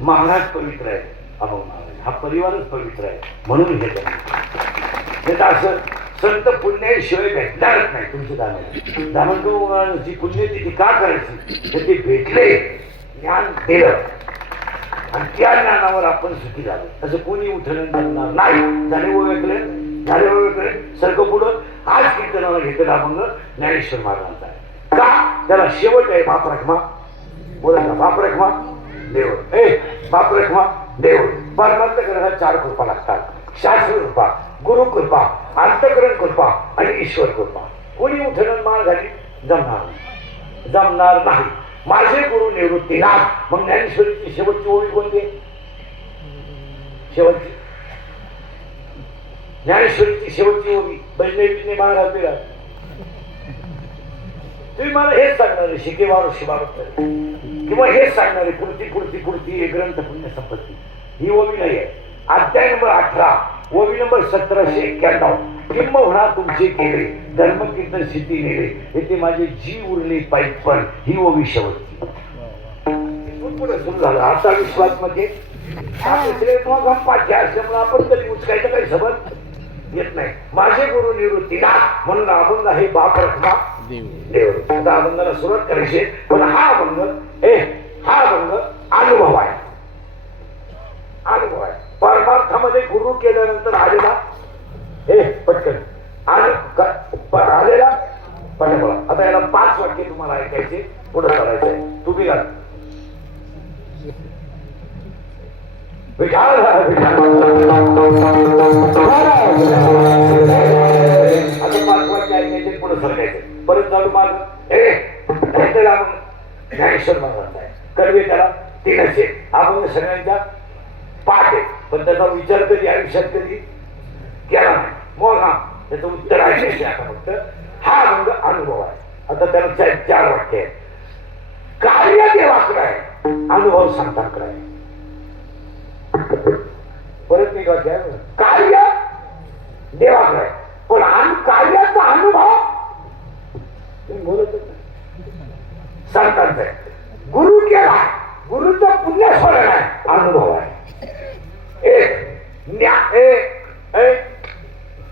महाराज पवित्र आहे, हा परिवारच पवित्र आहे म्हणून हे करणार. असं संत पुण्याशिवाय भेटणारच नाही. तुमची दानव जी पुण्यतिथी का करायची तर ते भेटले, ज्ञान दिलं आणि त्या ज्ञानावर आपण सुखी झालो. असं कोणी उठलं करणार नाही. झाले वेगळे सारखं पुढं आज कीर्तनाला घेतलेला अभंग ज्ञानेश्वर महाराजांचा आहे. का त्याला शेवट आहे बाप रखमा. बोला ना, बाप रखमा देव. बाप रखमा देव. परमार्थ करायला 4 कृपा लागतात. शास्त्र कृपा, गुरु कृपा, अंतकरण कृपा आणि ईश्वर कृपा. कोणी उठलं माळ झाली जमणार नाही. माझे गुरु निवृत्तीनाथ. मग ज्ञानेश्वरीची शेवटची ओळी कोणती? शेवटची ज्ञानेश्वरीची शेवटची ओवी बैजने महाराज बिरा. तुम्ही मला हेच सांगणार शिकेवार शिवावत किंवा हेच सांगणारे पुढची एक ग्रंथ पुण्य संपत्ती ही ओवी नाही आहे. अध्याय नंबर 18 ओवी नंबर 1791 किंबहुना तुमचे केले धर्मकीर्तन सिद्धी नेले येथे माझे जीव उरले पाहिजे पण ही ओवी शेवटची. पुढे सुरू झालं आता विश्वास मध्ये असल्यामुळे आपण कधी उचकायचं काही सबंध येत नाही. माझे गुरु निवृत्तीनाथ म्हणून अभंग आहे बाप रखमा देव. आता अभंगाला सुरुवात करायची पण हा अभंग अनुभव आहे. अनुभव आहे परमार्थामध्ये गुरु केल्यानंतर आलेला पटकन आलेला पटकन. आता याला 5 वाक्य तुम्हाला ऐकायचे पुढे करायचंय. तुम्ही घाल आता 5 वाक्य ऐकायचे पुढे सरकायचे परत चालू माग ज्ञानेश्वर महाराज आहे कडवे त्याला 3 आपण सगळ्यांचा पाठ आहे पण त्याचा विचार कधी आयुष्यात कधी केला नाही. मग हा त्याचं उत्तर ऐकायचे. आता फक्त हा अभंग अनुभव आहे. आता त्याला 4 वाक्य आहेत. कार्य देवाकडे आहे अनुभव संतांकडे आहे. परत एक वाक्य आहे कार्य देवाकडे आहे पण कार्याचा अनुभव बोलतच नाही संतांचा आहे. गुरु केला गुरुचं पुण्य स्मरण आहे अनुभव आहे.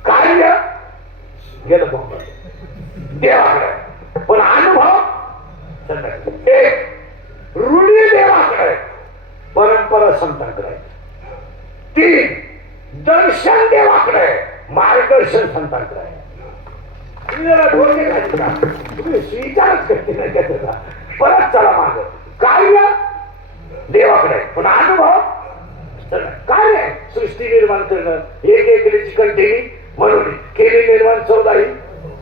कार्य गेलं देवाकडे पण अनुभव रूढी देवाकडे परंपरा संतांकडे. 3 दर्शन देवाकडे मार्गदर्शन संतांकडे आहे. तुम्ही स्वीकारच करते नाही त्याचा. परत चला माग कार्य देवाकडे पण अनुभव काय आहे. सृष्टी निर्माण करणं एक कंटिन्यू म्हणून केली निर्माण 14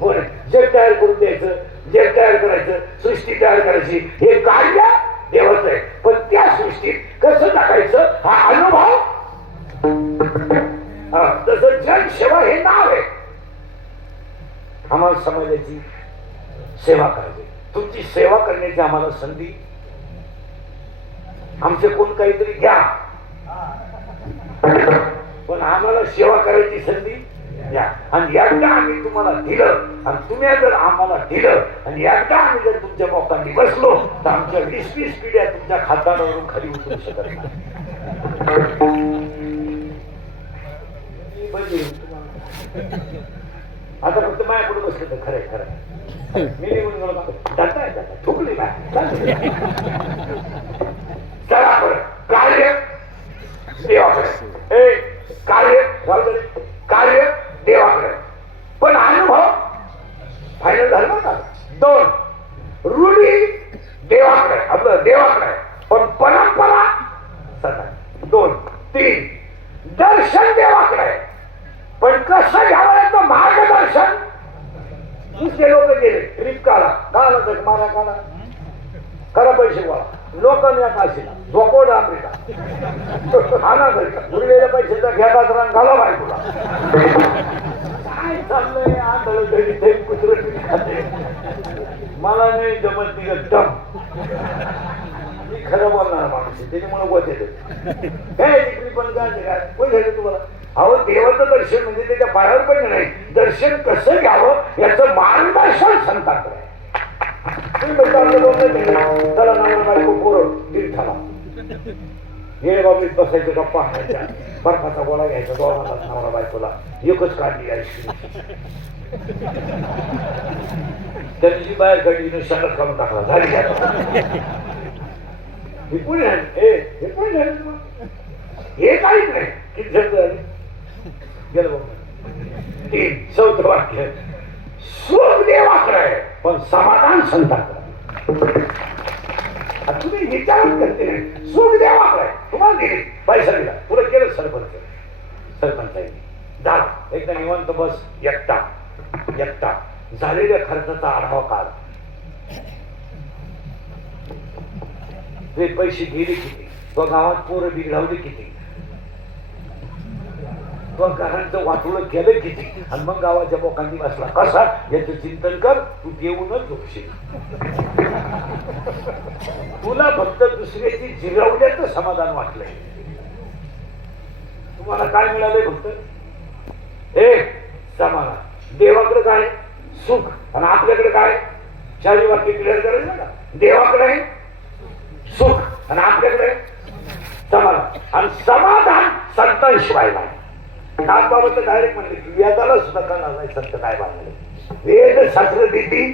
म्हणून जग तयार करून द्यायचं जग तयार करायचं सृष्टी तयार करायची हे कार्य देवाचं आहे. पण त्या सृष्टीत कसं टाकायचं हा अनुभव. तसं जन सेवा हे नाव आहे. आम्हाला समाजाची सेवा करायची तुमची सेवा करण्याची आम्हाला संधी आमचे कोण काहीतरी घ्या पण आम्हाला सेवा करायची संधी द्या. आणि एकदा आम्ही तुम्हाला दिलं आणि तुम्ही जर आम्हाला दिलं आणि एकदा आम्ही जर तुमच्या मोकांनी बसलो तर आमच्या 20-20 पिढ्या तुमच्या खातावरून खाली उतरू शकत नाही. आता फक्त माझ्या पुढे बसलं तर खरंय मी निघून जाता ठोकली चला बरं कार्य देवाकडे कार्य देवाकडे पण अनुभव फायनल झालं का. 2 रूढी देवाकडे आपलं देवाकडे पण परंपरा सदा. 2 3 दर्शन देवाकडे पण कसं घ्यावं याचं मार्गदर्शन. दुसरे लोक गेले ट्रिप काढा तर मारा काढा करा पैसे गोळा लोकांनी काशीला झोपवलं आफ्रिका आणा घरी उरलेल्या पैशाचा घेतात रंग घाला बायकोला. काय चाललंय आंधळ घरी कुत्र खाते मला नाही जमत निघत दम. मी खरं बोलणार माणूस त्याच्यामुळे बोलते काय पण काय पैसे तुम्हाला. अहो देवाचं दर्शन म्हणजे त्याच्या बाहेर पण नाही दर्शन कसं घ्यावं याचं मार्गदर्शन संतांकडे. चला नवरा बायको पोरं तीर्थाला हे बाबीत बसायचं गप्पा हाणायच्या बर्फाचा गोळा घ्यायचा दोघांना नवरा बायकोला एकच काढली आईस्क्रीम त्यांची बाहेर काढली शाळेत काढून टाकला झाली. हे पुणे हे पुणे हे काहीच नाही किती झाली गेलं. 3 4 वाक्य सुख देवाकडे पण समाधान संतांकडे. तुम्ही विचारच करते नाही सुख देवाकडे तुम्हाला दिली पैसा दिला तुला केलं सरपंच झाला एकदा निवांत बस एकटा झालेल्या खर्चाचा आढावा काढ. ते पैसे गेले किती तो गावात पोरं बिघडवले किती तो घरांचं वाटोळं केलं किती आणि मग गावाच्या बोकांनी बसला कसा याचं चिंतन कर. तू देऊनच झोपशील. तुला फक्त दुसऱ्याची जिरवल्याचं समाधान वाटलंय. तुम्हाला काय मिळालंय फक्त हे समाधान. देवाकडे काय सुख आणि आपल्याकडे काय. चारी वाक्य क्लिअर करायचं ना. देवाकडे सुख आणि आपल्याकडे समाधान. आणि समाधान संतांशिवाय नाही. बाबा तर डायरेक्ट म्हणले की वेदाला सुद्धा करणार नाही संत काय बांधले. वेद शास्त्र देती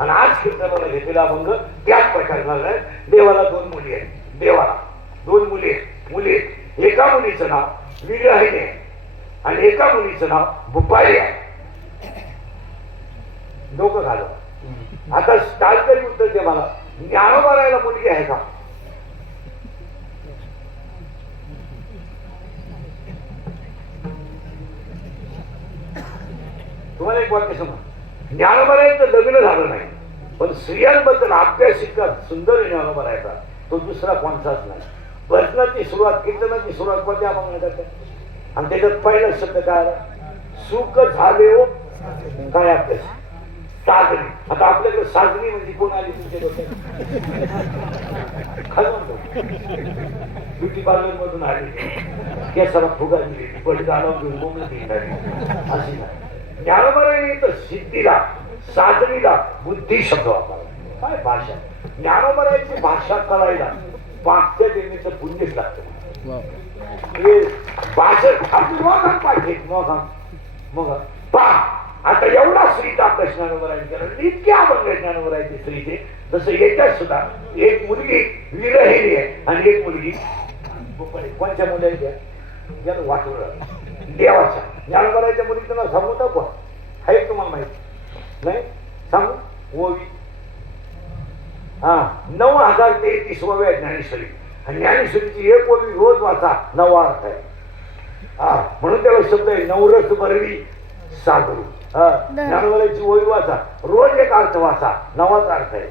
आणि आज कीर्तनाला घेतलेला अभंग त्याच प्रकारचा आहे. देवाला 2 मुली आहेत. देवाला 2 मुली आहेत. मुली एका मुलीचं नाव विरहिणी आहे आणि एका मुलीचं नाव भुपाळी आहे. डोकं घालव. आता तालतरी उत्तर दे मला. ज्ञानोबारायला मुलगी आहे का. तुम्हाला एक वाक्य समज. ज्ञानोबारायचं लग्न झालं नाही पण स्त्रियांबद्दल अभ्यास इतका सुंदर ज्ञानोबारायचा तो दुसरा कोणताच नाही. भजनाची सुरुवात कीर्तनाची सुरुवात कोणत्या अभंगाने करते आणि त्याच्यात पहिला शब्द काय आला. सुख झाले हो काय अभ्यास साजरी. आता आपल्याकडे साजरी म्हणजे कोण आली तुमच्या डोक्यात. ब्युटी पार्लर मधून आली केसाला फुगा दिली बडी आला घेऊन बोंबलं दिली अशी नाही. ज्ञानोबारायने तर सिद्धीला साधनीला बुद्धी शब्द वापरला. काय भाषा. ज्ञानोबारायची भाषा करायला पाचच्या देण्याचं पुण्यच लागतं. भाषा पाहिजे मग पा. आता एवढा स्त्रीचा अभ्यास ज्ञानोबारायने केला. इतके अभंग ज्ञानोबारायचे स्त्रीचे. जसं याच्यात सुद्धा एक मुलगी विरहिणी आहे आणि एक मुलगी कोणत्या मुली ज्यानं वाटवलं देवाच्या. ज्ञानोबारायच्या मुलीचं नाव सांगू टाकू आहे तुम्हाला माहिती नाही. सांगू ओवी 9033 ज्ञानेश्वरी आणि ज्ञानेश्वरीची एक ओवी रोज वाचा. 9 अर्थ आहे. म्हणून त्याला शब्द आहे नवरस बरवी सागरू. ज्ञानोबारायची ओवी वाचा रोज एक अर्थ वाचा. 9वाच अर्थ आहे.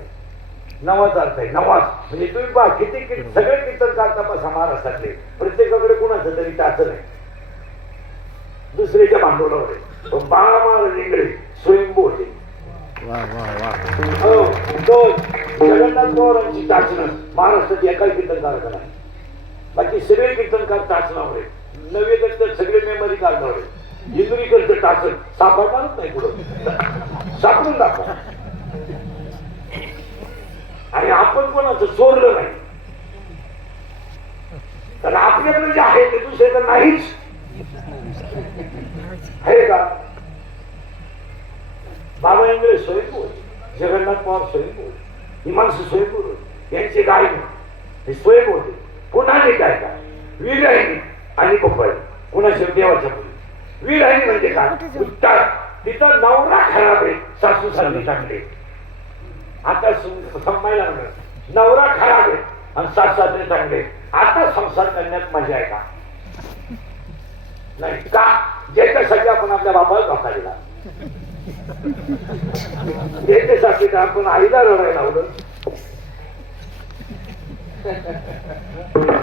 9वाच अर्थ आहे. 9वाच म्हणजे तुम्ही पहा किती सगळे कीर्तनकार तपासा महाराष्ट्रातले प्रत्येकाकडे कुणाचं तरी टाचं नाही. दुसऱ्याच्या भांडवलावर आहे. पण बाळा महाराज इंग्रज स्वयंभू होते. जगन्नाथ पवारांची टाचणं महाराष्ट्रात एकाही कीर्तनकार नाही. बाकी सगळे कीर्तनकार टाचणावर आहे. नवे सगळे मेमरी कार्डवर आहे. इंद्रीकडचं टाचण सापडणारच नाही पुढं. सापडून दाखवा. आणि आपण कोणाचं चोरलं नाही. कारण आपल्याकडे जे आहे ते दुसऱ्याकडे नाहीच आहे का. बाबा इंग्रज स्वयंभू, जगन्नाथ पवार स्वयंभू, ही माणसं स्वयंभू, यांचे गाय हे स्वयंभू होते. पुन्हा जे काय का विरहिणी आणि भुपाळी कुणाच्या देवाच्या मुली. विरहिणी म्हणजे काय उत्तर. तिथं नवरा खराब आहे सासू सासरे चांगले. आता समजायला लागलं नवरा खराब आहे आणि सासू सासरे चांगले. आता संसार करण्यात मजा आहे का नाही का. ज्याच्यासाठी आपण आपल्या बापाला धोका दिला. ज्याच्यासाठी आपण आईला रडायला लावलं.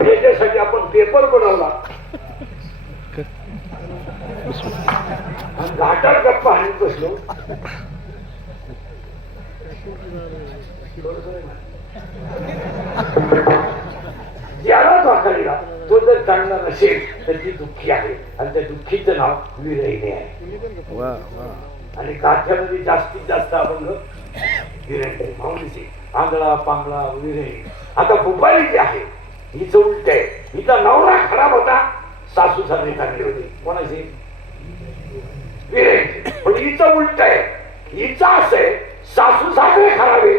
ज्याच्यासाठी आपण पेपर बनवला आणि घाटात गप्पा हाणून बसलो. ज्याला धोका दिला तो जर चांगला नसेल तर ती दुःखी आहे आणि त्या दुःखीचं नाव विरहिणी आहे. आणि गाठ्यामध्ये जास्तीत जास्त अभंग विरहिणी माऊलीचे आंधळा पांगळा विरहिणी. आता भुपाळी जी आहे हिचं उलट आहे. हिचा नवरा खराब होता सासू सासरे चांगले होते. कोणाचे विरहिणी. पण हिचं उलट आहे. हिचा असं आहे सासू सासरे खराब आहे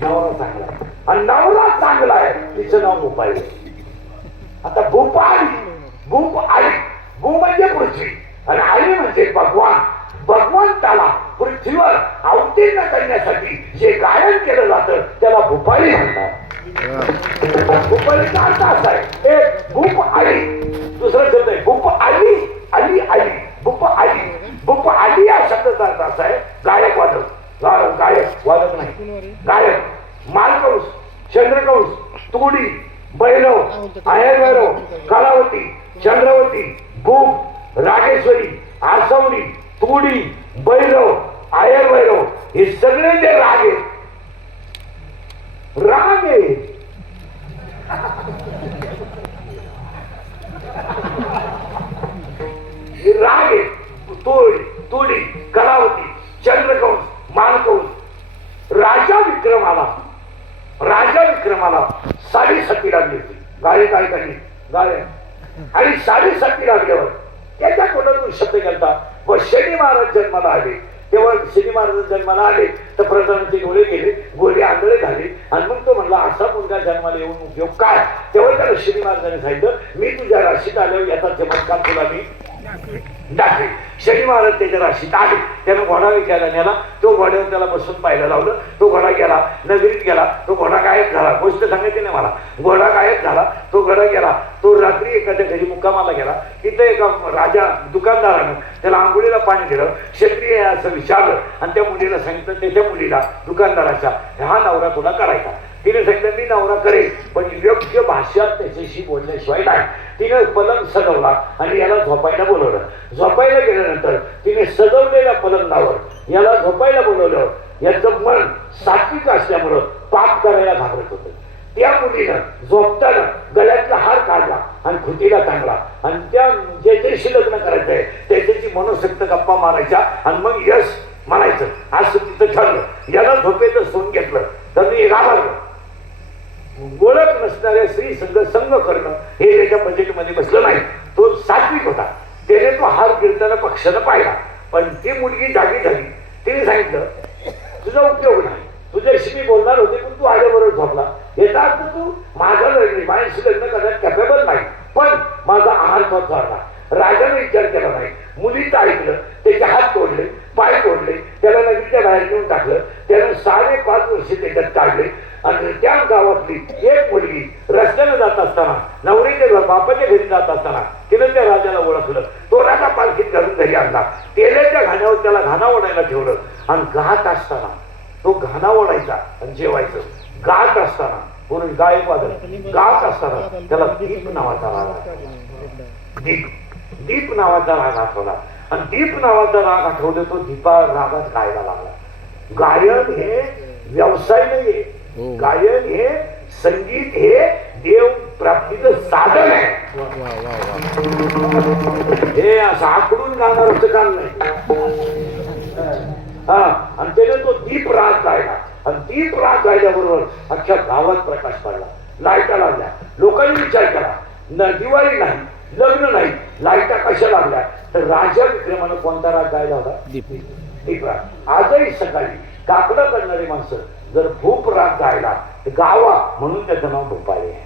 नवरा चांगला आणि नवरा चांगला आहे तिचं नाव भुपाळी. आता भूपाळी भूप आई भू म्हणजे पृथ्वी आणि आई म्हणजे भगवान. भगवंताला पृथ्वीवर अवतीर्ण करण्यासाठी जे गायन केलं जातं त्याला भूपाळी म्हणतात. भूपाळीचा अर्थ असा आहे एक भूप आली. दुसरं शब्द आहे भूप आली आली आली भूप आली. भूप आली या शब्दाचा अर्थ असा आहे गायक वादक. गायक वादक नाही गायक. मालकंस चंद्रकंस तुडी भैरव, आयर भैरव, कलावती, चंद्रवती, भूप, रागेश्वरी, आसवरी, तुडी, भैरव, आयर भैरव, हे सगळे जे राग आहेत, राग आहे. राग आहे. तुडी, कलावती, चंद्रकंस, मानकंस. राजा विक्रमाला 7.5 लागली होती. गाळे काय काही गाळे आणि 7.5 लागल्यावर त्याच्या कोणातून शब्द गेलता व शनी महाराज जन्माला आले. तेव्हा शनी महाराज जन्माला आले तर प्रधानाचे डोळे गेले, गोळे आंधळे झाले आणि मग तो म्हणला असा मुलगा जन्माला येऊन उपयोग काय. तेव्हा त्याला शनी महाराजांनी सांगितलं मी तुझ्या राशीत आल्यावर याचा चमत्कार तुला मी दाखवे. शनी महाराज त्याच्या राशीत आले. त्यानं घोडा विकायला नेला. तो घोड्यावर त्याला बसून पाहायला लावलं. तो घोडा गेला, नगरीत गेला. तो घोडा गायब झाला. गोष्ट सांगायची नाही मला. घोडा गायब झाला. तो घोडा गेला. तो रात्री एखाद्या घरी मुक्कामाला गेला. तिथे एका राजा दुकानदारानं त्याला आंघोळीला पाणी दिलं. क्षत्रिय असं विचारलं आणि त्या मुलीला सांगितलं, त्याच्या मुलीला दुकानदाराच्या हा नवरा तुला करायचा. तिने सांगितलं मी नवरा करेल पण योग्य भाषात त्याच्याशी बोलण्याशिवाय नाही. तिने पलंग सजवला आणि याला झोपायला बोलवलं. झोपायला गेल्यानंतर तिने सजवलेल्या पलंगावर याला झोपायला बोलवलं. याचं मन सात्विक असल्यामुळं पाप करायला घाबरत होतं. त्या मुलीनं झोपताना गळ्यातला हार काढला आणि खुटीला टांगला आणि त्या ज्याच्याशी लग्न करायचंय त्याच्याची मनोशक्त गप्पा मारायच्या आणि मग यश म्हणायचं असं तिथं ठरलं. याला झोपेचं सोन घेतलं तर मी घाबरलो. ओळख नसणाऱ्या स्त्री संग करणं हे त्याच्या बजेटमध्ये बसलं नाही. तो सात्विक होता. त्याने तो हार गिरताना पक्षानं पाहिला पण ती मुलगी जागी झाली. तिने सांगितलं तुझा उपयोग नाही. तुझ्याशी मी बोलणार होते पण तू आल्याबरोबर झोपला. याचा अर्थ तू माझं लग्न माझ्याशी लग्न करण्यात कॅपेबल नाही. पण माझा आहार तो चढला. राजाने विचार केला नाही. मुलीचं ऐकलं. त्याचे हात तोडले, पाय तोडले. त्याला नगरीच्या बाहेर घेऊन टाकलं. त्यानं 5.5 वर्ष त्याच्यात काढले आणि त्या गावातली एक मुलगी रस्त्याने जात असताना नवरीच्या बापाच्या घरी जात असताना तिनं त्या राजाला ओळखलं. तो राजा पालखीत घालून घरी आणला. तेलाच्या घाण्यावर त्याला घाणा ओढायला ठेवलं आणि गात असताना तो घाणा ओढायचा आणि जेवायचं. गात असताना पूर्ण गायक वादळ गात असताना त्याला दीप नावाचा राग आला. दीप नावाचा राग आठवला आणि दीप नावाचा राग आठवलं. तो दीपा रागात गायला लागला. गायन हे व्यवसाय नाहीये. गायन हे संगीत हे देव प्राप्तीचं साधन आहे. हे असं आकडून गाणार असं काम नाही. आणि त्याने तो दीप राग गायला आणि दीप राग गायल्याबरोबर अख्ख्या गावात प्रकाश पडला. लाईटा लागल्या. लोकांनी विचार केला दिवाळी नाही, लग्न नाही, लाईटा कशा लागल्या तर राजा विक्रमानं कोणता राग गायला होता? दीप राग. आजही सकाळी काकडं करणारी माणसं जर भूप राग गायला तर गावा म्हणून त्याचं नाव भूपाळी आहे.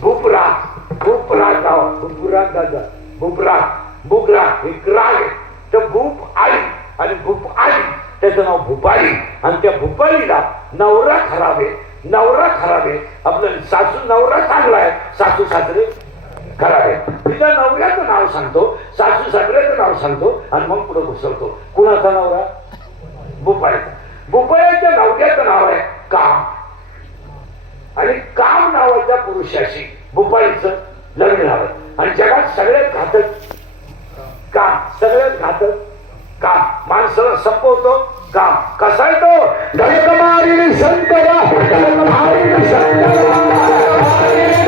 भूप राग गावा. भूपराग गाजा भूपराग एक राग आहे. तर भूप आली आणि भूप आली त्याचं नाव भूपाळी आणि त्या भूपाळीला नवरा खराब आहे. आपलं सासू नवरा चांगला आहे, सासू सासरे खराब आहे. तिच्या नवऱ्याचं नाव सांगतो, सासू सासऱ्याचं नाव सांगतो आणि मग पुढे घुसवतो. कुणाचा नवरा? भूपाळीचा. भूपाळीच्या नवऱ्याचं नाव आहे काम आणि काम नावाच्या पुरुषाशी